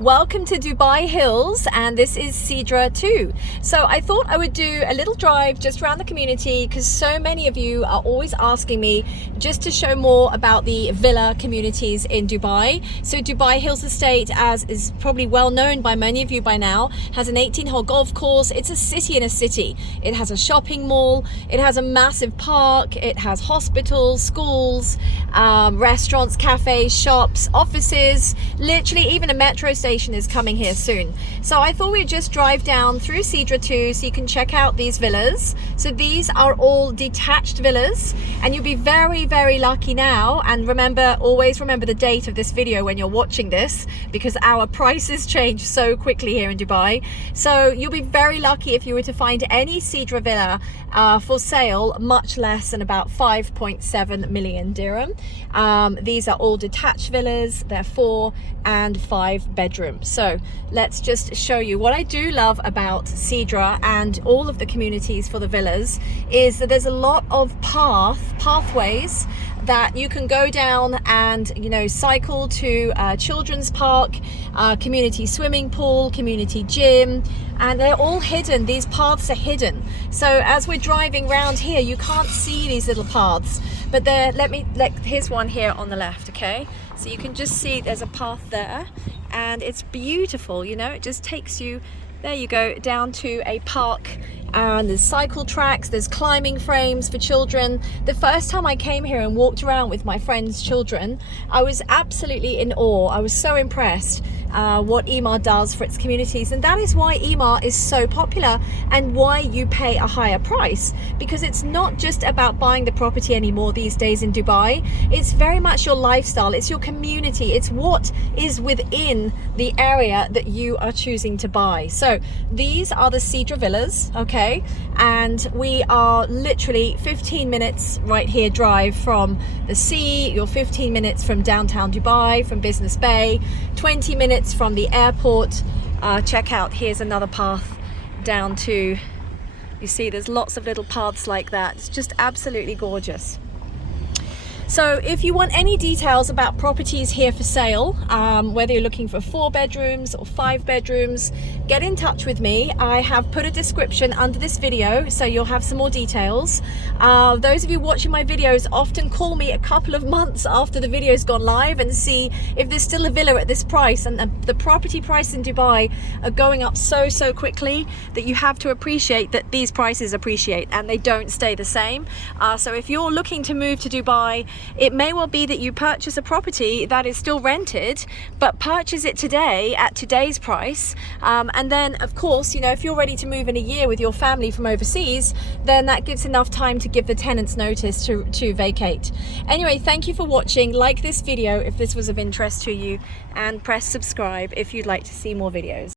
Welcome to Dubai Hills, and this is Sidra too. So I thought I would do a little drive just around the community because so many of you are always asking me just to show more about the villa communities in Dubai. So Dubai Hills Estate, as is probably well known by many of you by now, has an 18-hole golf course. It's a city in a city. It has a shopping mall, it has a massive park, it has hospitals, schools, restaurants, cafes, shops, offices, literally even a metro station is coming here soon. So I thought we'd just drive down through Sidra 2 so you can check out these villas. So these are all detached villas, and you'll be very, very lucky now. And remember, always remember the date of this video when you're watching this, because our prices change so quickly here in Dubai. So you'll be very lucky if you were to find any Sidra villa for sale, much less than about 5.7 million dirham. These are all detached villas. They're 4 and 5 bedrooms. So let's just show you. What I do love about Sidra and all of the communities for the villas is that there's a lot of pathways that you can go down and, you know, cycle to children's park, community swimming pool, community gym, and they're all hidden. These paths are hidden. So as we're driving around here, you can't see these little paths, but they're, here's one here on the left, okay? So you can just see there's a path there, and it's beautiful, you know, it just takes you, there you go, down to a park. And there's cycle tracks, there's climbing frames for children. The first time I came here and walked around with my friend's children, I was absolutely in awe. I was so impressed what Emaar does for its communities, and that is why Emaar is so popular and why you pay a higher price, because it's not just about buying the property anymore these days in Dubai. It's very much your lifestyle, it's your community, it's what is within the area that you are choosing to buy. So these are the Sidra Villas, okay, and we are literally 15 minutes right here drive from the sea. You're 15 minutes from downtown Dubai, from Business Bay, 20 minutes from the airport. Check out, here's another path down to, you see there's lots of little paths like that. It's just absolutely gorgeous. So if you want any details about properties here for sale, whether you're looking for 4 bedrooms or 5 bedrooms, get in touch with me. I have put a description under this video, so you'll have some more details. Those of you watching my videos often call me a couple of months after the video's gone live and see if there's still a villa at this price, and the property price in Dubai are going up so quickly that you have to appreciate that these prices appreciate and they don't stay the same. So if you're looking to move to Dubai, it may well be that you purchase a property that is still rented, but purchase it today at today's price. And then, of course, you know, if you're ready to move in a year with your family from overseas, then that gives enough time to give the tenants notice to vacate. Anyway, thank you for watching. Like this video if this was of interest to you, and press subscribe if you'd like to see more videos.